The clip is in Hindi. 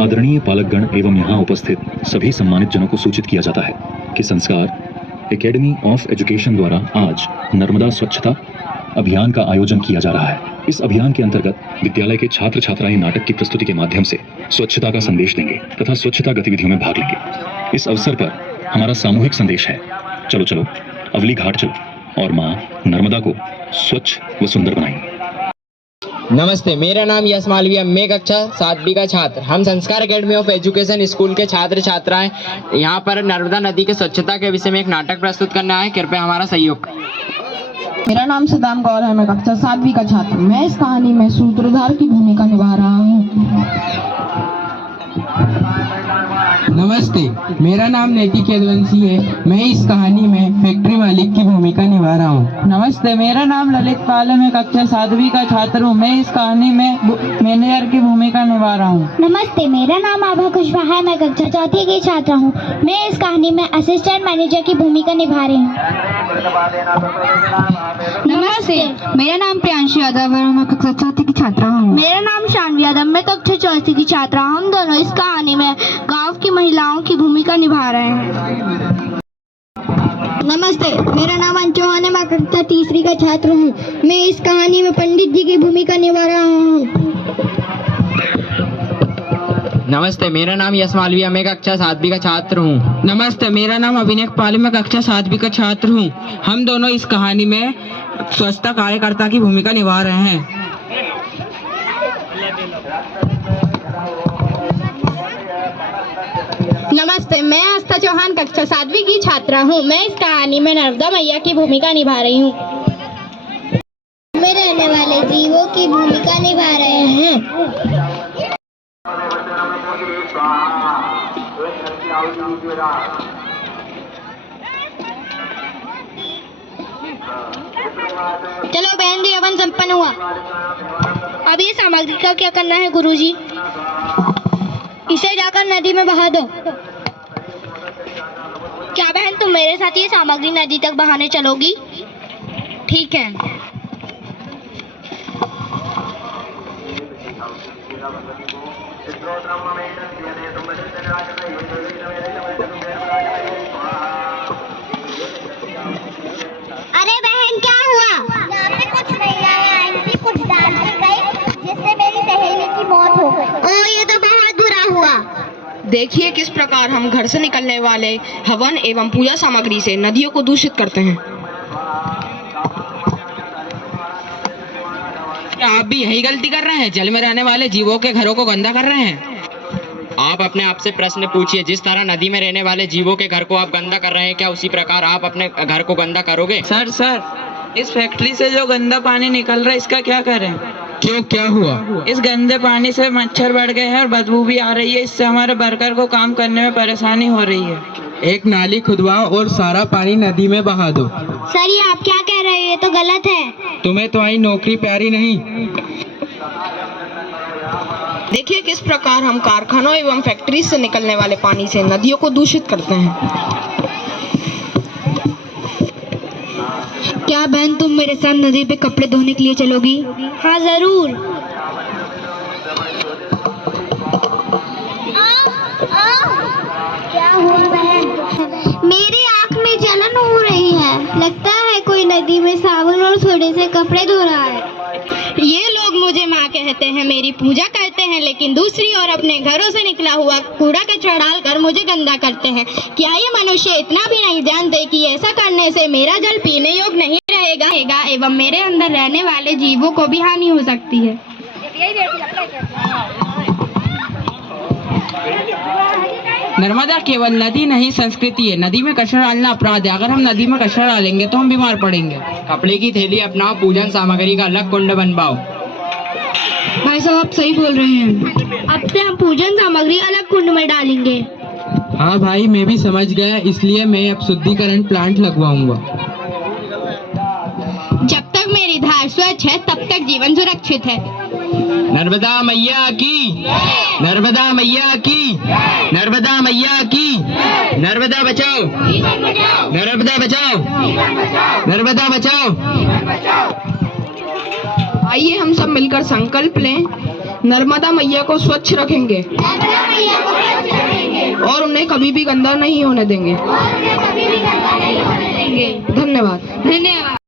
आदरणीय पालकगण एवं यहाँ उपस्थित सभी सम्मानित जनों को सूचित किया जाता है कि संस्कार एकेडमी ऑफ एजुकेशन द्वारा आज नर्मदा स्वच्छता अभियान का आयोजन किया जा रहा है। इस अभियान के अंतर्गत विद्यालय के छात्र छात्राएं नाटक की प्रस्तुति के माध्यम से स्वच्छता का संदेश देंगे तथा स्वच्छता गतिविधियों में भाग लेंगे। इस अवसर पर हमारा सामूहिक संदेश है, चलो चलो अवली घाट चलो और माँ नर्मदा को स्वच्छ व सुंदर बनाएंगे। नमस्ते, मेरा नाम यश मालविया, मैं कक्षा 7वीं का छात्र। हम संस्कार एकेडमी ऑफ एजुकेशन स्कूल के छात्र छात्राएं यहाँ पर नर्मदा नदी के स्वच्छता के विषय में एक नाटक प्रस्तुत करने आए। कृपया हमारा सहयोग। मेरा नाम सदाम गौर है, मैं कक्षा 7वीं का छात्र। मैं इस कहानी में सूत्रधार की भूमिका निभा रहा हूँ। नमस्ते, मेरा नाम नैतिक यदुवंशी है। मैं इस कहानी में फैक्ट्री मालिक की भूमिका निभा रहा हूँ। नमस्ते, मेरा नाम ललित पाल है। मैं कक्षा 7वीं का छात्र हूँ। मैं इस कहानी में मैनेजर की भूमिका निभा रहा हूँ। नमस्ते, मेरा नाम आभा खुशबा है। मैं कक्षा 4वीं की छात्रा हूँ। मैं इस कहानी में असिस्टेंट मैनेजर की भूमिका निभा रही हूँ। नमस्ते, मेरा नाम प्रियांशी यादव है। मैं कक्षा 4वीं की छात्रा हूँ। मेरा नाम शानवी यादव, मैं कक्षा 4वीं की छात्रा। हम दोनों इस कहानी में गांव की महिलाओं की भूमिका निभा रहे हैं। नमस्ते, मेरा नाम अंशु चौहान है। मैं कक्षा 3वीं का छात्र हूँ। मैं इस कहानी में पंडित जी की भूमिका निभा रहा हूँ। नमस्ते, मेरा नाम यश मालविया, मैं कक्षा 7वीं का छात्र हूँ। नमस्ते, मेरा नाम अभिनय पाल, मैं कक्षा 7वीं का छात्र हूँ। हम दोनों इस कहानी में स्वच्छता कार्यकर्ता की भूमिका निभा रहे हैं। नमस्ते, मैं आस्था चौहान कक्षा 7वीं की छात्रा हूँ। मैं इस कहानी में नर्मदा मैया की भूमिका निभा रही हूँ। में रहने वाले जीवों की भूमिका निभा रहे हैं। चलो बहन जी, हवन संपन्न हुआ। अब ये सामग्री का क्या करना है गुरुजी? इसे जाकर नदी में बहा दो। क्या बहन, तुम मेरे साथ ये सामग्री नदी तक बहाने चलोगी? ठीक है। अरे बहन, क्या हुआ? यहाँ पे कुछ महिलाएं आई थी, कुछ डाल के गई, जिससे मेरी सहेली की मौत हो गई। ओह, ये तो बहुत बुरा हुआ। देखिए किस प्रकार हम घर से निकलने वाले हवन एवं पूजा सामग्री से नदियों को दूषित करते हैं। क्या आप भी यही गलती कर रहे हैं? जल में रहने वाले जीवों के घरों को गंदा कर रहे हैं। आप अपने आप से प्रश्न पूछिए, जिस तरह नदी में रहने वाले जीवों के घर को आप गंदा कर रहे हैं, क्या उसी प्रकार आप अपने घर को गंदा करोगे? सर, इस फैक्ट्री से जो गंदा पानी निकल रहा है, इसका क्या करें? क्यों, क्या हुआ? इस गंदे पानी से मच्छर बढ़ गए हैं और बदबू भी आ रही है। इससे हमारे वर्कर को काम करने में परेशानी हो रही है। एक नाली खुदवाओ और सारा पानी नदी में बहा दो। सर, ये आप क्या कह रहे हैं? ये तो गलत है। तुम्हें तुम्हारी नौकरी प्यारी नहीं? देखिए किस प्रकार हम कारखानों एवं फैक्ट्री से निकलने वाले पानी से नदियों को दूषित करते हैं। क्या बहन, तुम मेरे साथ नदी पे कपड़े धोने के लिए चलोगी? हाँ, जरूर। क्या हुआ बहन? मेरी आँख में जलन हो रही है। लगता है कोई नदी में साबुन और सोडे से कपड़े धो रहा है। ये लोग मुझे माँ कहते हैं, मेरी पूजा करते हैं, लेकिन दूसरी ओर अपने घरों से निकला हुआ कूड़ा कचरा डालकर मुझे गंदा करते हैं। क्या ये मनुष्य इतना भी नहीं जानते कि ऐसा करने से मेरा जल पीने योग्य नहीं रहेगा एवं मेरे अंदर रहने वाले जीवों को भी हानि हो सकती है। नर्मदा केवल नदी नहीं, संस्कृति है। नदी में कचरा डालना अपराध है। अगर हम नदी में कचरा डालेंगे तो हम बीमार पड़ेंगे। कपड़े की थैली अपनाओ, पूजन सामग्री का अलग कुंड बनवाओ। भाई साहब, आप सही बोल रहे हैं। अब से हम पूजन सामग्री अलग कुंड में डालेंगे। हाँ भाई, मैं भी समझ गया, इसलिए मैं अब शुद्धिकरण प्लांट लगवाऊंगा। जब तक मेरी धार स्वच्छ है, तब तक जीवन सुरक्षित है। नर्मदा मैया की, नर्मदा मैया की, नर्मदा मैया की। नर्मदा बचाओ, नर्मदा बचाओ, नर्मदा बचाओ। आइए हम सब मिलकर संकल्प लें, नर्मदा मैया को स्वच्छ रखेंगे और उन्हें कभी भी गंदा नहीं होने देंगे। धन्यवाद।